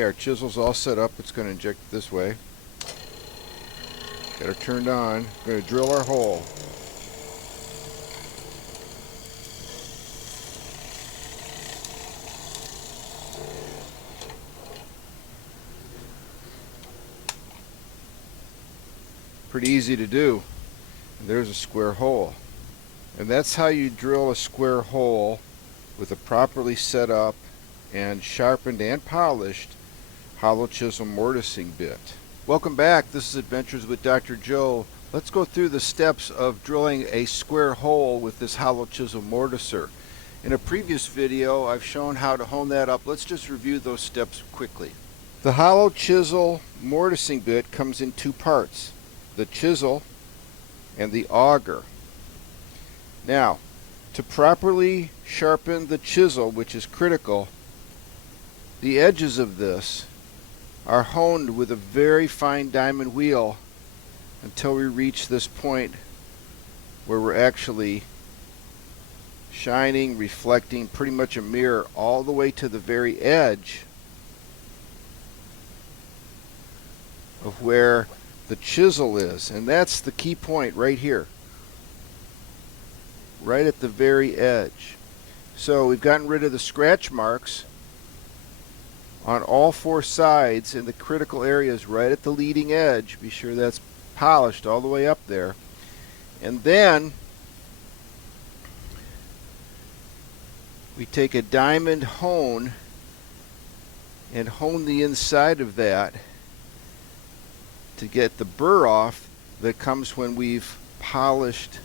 Okay, our chisel's all set up. It's going to inject this way. Got her turned on. We're going to drill our hole. Pretty easy to do. And there's a square hole. And that's how you drill a square hole with a properly set up and sharpened and polished hollow chisel mortising bit. Welcome back. This is Adventures with Dr. Joe. Let's go through the steps of drilling a square hole with this hollow chisel mortiser. In a previous video, I've shown how to hone that up. Let's just review those steps quickly. The hollow chisel mortising bit comes in two parts: the chisel and the auger. Now, to properly sharpen the chisel, which is critical, the edges of this are honed with a very fine diamond wheel until we reach this point where we're actually shining, reflecting, pretty much a mirror, all the way to the very edge of where the chisel is. And that's the key point right here, right at the very edge. So we've gotten rid of the scratch marks on all four sides in the critical areas right at the leading edge. Be sure that's polished all the way up there. And then we take a diamond hone and hone the inside of that to get the burr off that comes when we've polished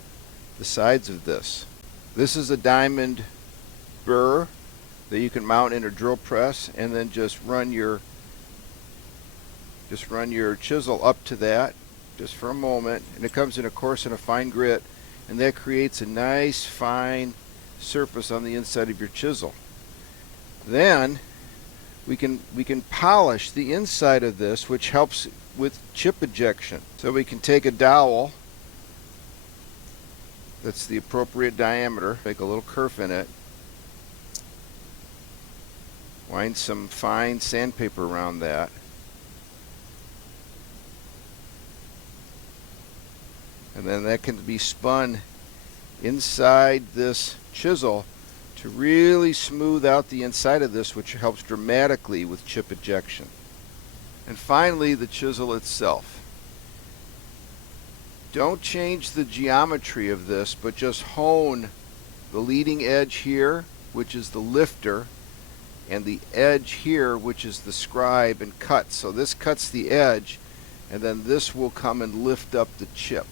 the sides of this. This is a diamond burr that you can mount in a drill press, and then just run your chisel up to that just for a moment, and it comes in a coarse and a fine grit, and that creates a nice fine surface on the inside of your chisel. Then we can polish the inside of this, which helps with chip ejection. So we can take a dowel that's the appropriate diameter, make a little kerf in it, wind some fine sandpaper around that, and then that can be spun inside this chisel to really smooth out the inside of this, which helps dramatically with chip ejection. And finally, the chisel itself. Don't change the geometry of this, but just hone the leading edge here, which is the lifter, and the edge here, which is the scribe, and cut. So this cuts the edge, and then this will come and lift up the chip.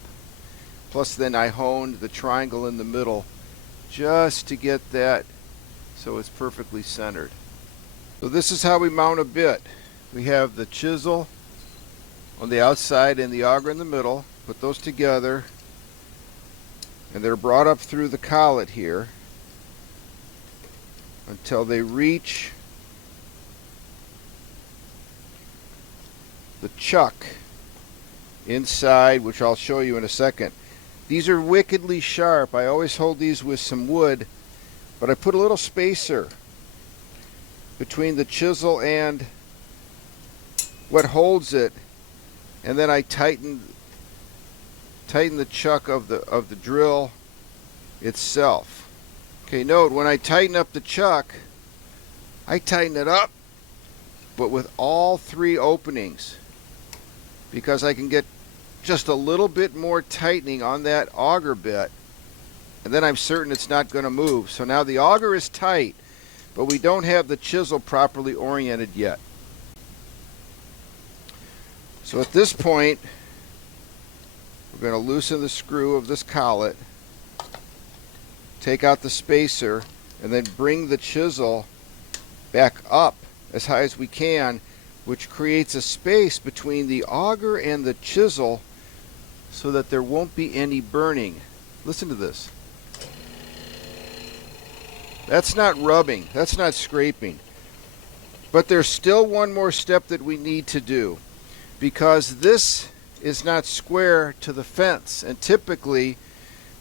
Plus then I honed the triangle in the middle just to get that so it's perfectly centered. So this is how we mount a bit. We have the chisel on the outside and the auger in the middle. Put those together, and they're brought up through the collet here until they reach the chuck inside, which I'll show you in a second. These are wickedly sharp. I always hold these with some wood, but I put a little spacer between the chisel and what holds it, and then I tighten the chuck of the drill itself. Okay, note when I tighten up the chuck, I tighten it up, but with all three openings, because I can get just a little bit more tightening on that auger bit, and then I'm certain it's not going to move. So now the auger is tight, but we don't have the chisel properly oriented yet. So at this point, we're going to loosen the screw of this collet, take out the spacer, and then bring the chisel back up as high as we can, which creates a space between the auger and the chisel so that there won't be any burning. Listen to this. That's not rubbing, that's not scraping. But there's still one more step that we need to do, because this is not square to the fence, and typically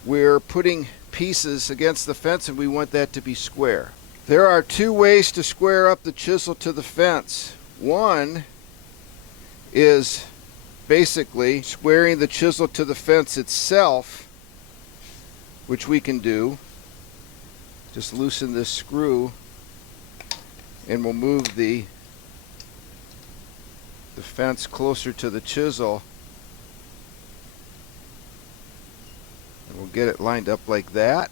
we're putting pieces against the fence and we want that to be square. There are two ways to square up the chisel to the fence. One is basically squaring the chisel to the fence itself, which we can do. Just loosen this screw and we'll move the fence closer to the chisel, and we'll get it lined up like that.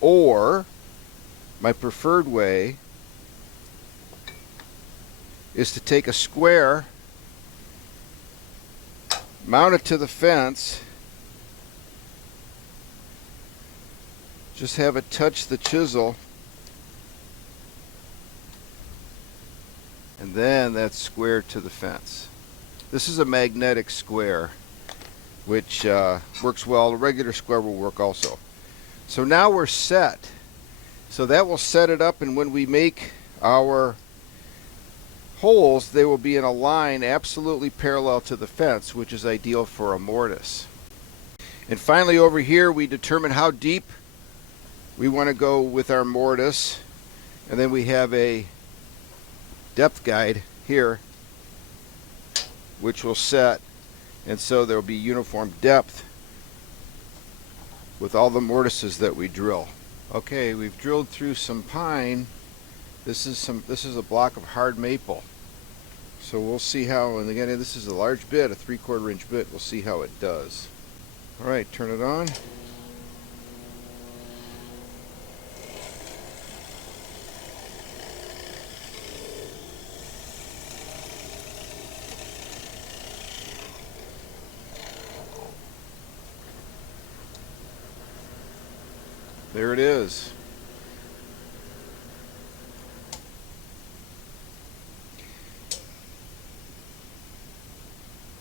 Or my preferred way is to take a square, mount it to the fence, just have it touch the chisel, and then that's squared to the fence. This is a magnetic square, which works well. A regular square will work also. So now we're set. So that will set it up, and when we make our holes, they will be in a line absolutely parallel to the fence, which is ideal for a mortise. And finally, over here we determine how deep we want to go with our mortise, and then we have a depth guide here which will set, and so there will be uniform depth with all the mortises that we drill. Okay, we've drilled through some pine. This is a block of hard maple. So we'll see how, and again, this is a large bit, a 3/4 inch bit. We'll see how it does. All right, turn it on. There it is.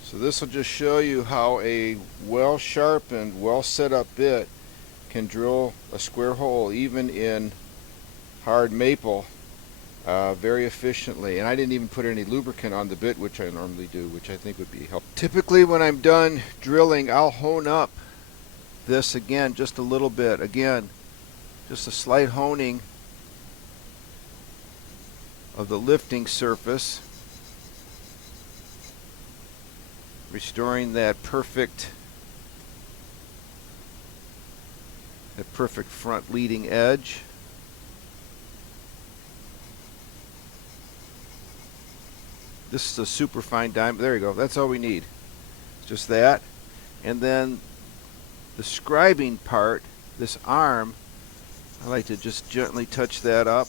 So this will just show you how a well sharpened, well set up bit can drill a square hole even in hard maple very efficiently. And I didn't even put any lubricant on the bit, which I normally do, which I think would be helpful. Typically when I'm done drilling, I'll hone up this again just a little bit. Again, just a slight honing of the lifting surface, restoring that perfect front leading edge. This is a super fine diamond. There you go. That's all we need. Just that. And then the scribing part, this arm, I like to just gently touch that up,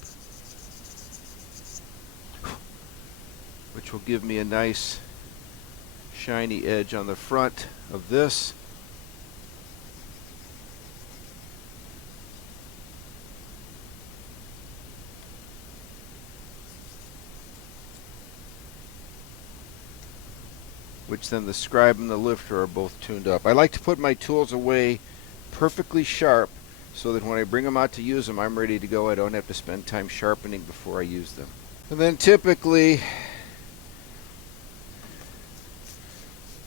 which will give me a nice shiny edge on the front of this. Which then the scribe and the lifter are both tuned up. I like to put my tools away perfectly sharp, so that when I bring them out to use them, I'm ready to go. I don't have to spend time sharpening before I use them. And then typically,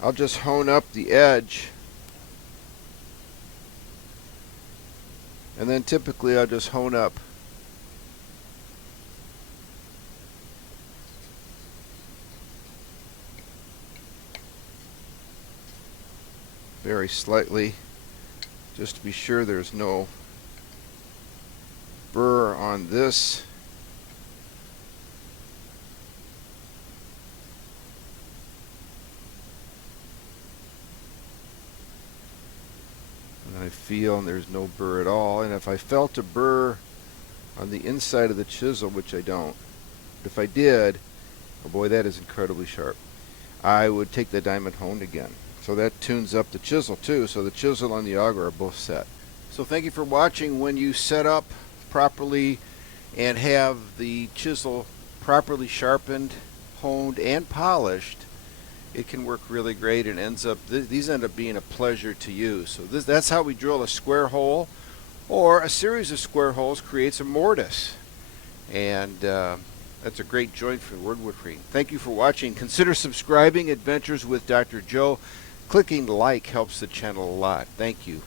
I'll just hone up the edge. And then typically I'll just hone up very slightly, just to be sure there's no burr on this. And I feel, and there's no burr at all. And if I felt a burr on the inside of the chisel, which I don't, but if I did, oh boy, that is incredibly sharp, I would take the diamond hone again. So that tunes up the chisel too, so the chisel and the auger are both set. So thank you for watching. When you set up properly and have the chisel properly sharpened, honed, and polished, it can work really great, and these end up being a pleasure to use. So that's how we drill a square hole, or a series of square holes creates a mortise. And that's a great joint for woodworking. Thank you for watching. Consider subscribing. Adventures with Dr. Joe. Clicking like helps the channel a lot. Thank you.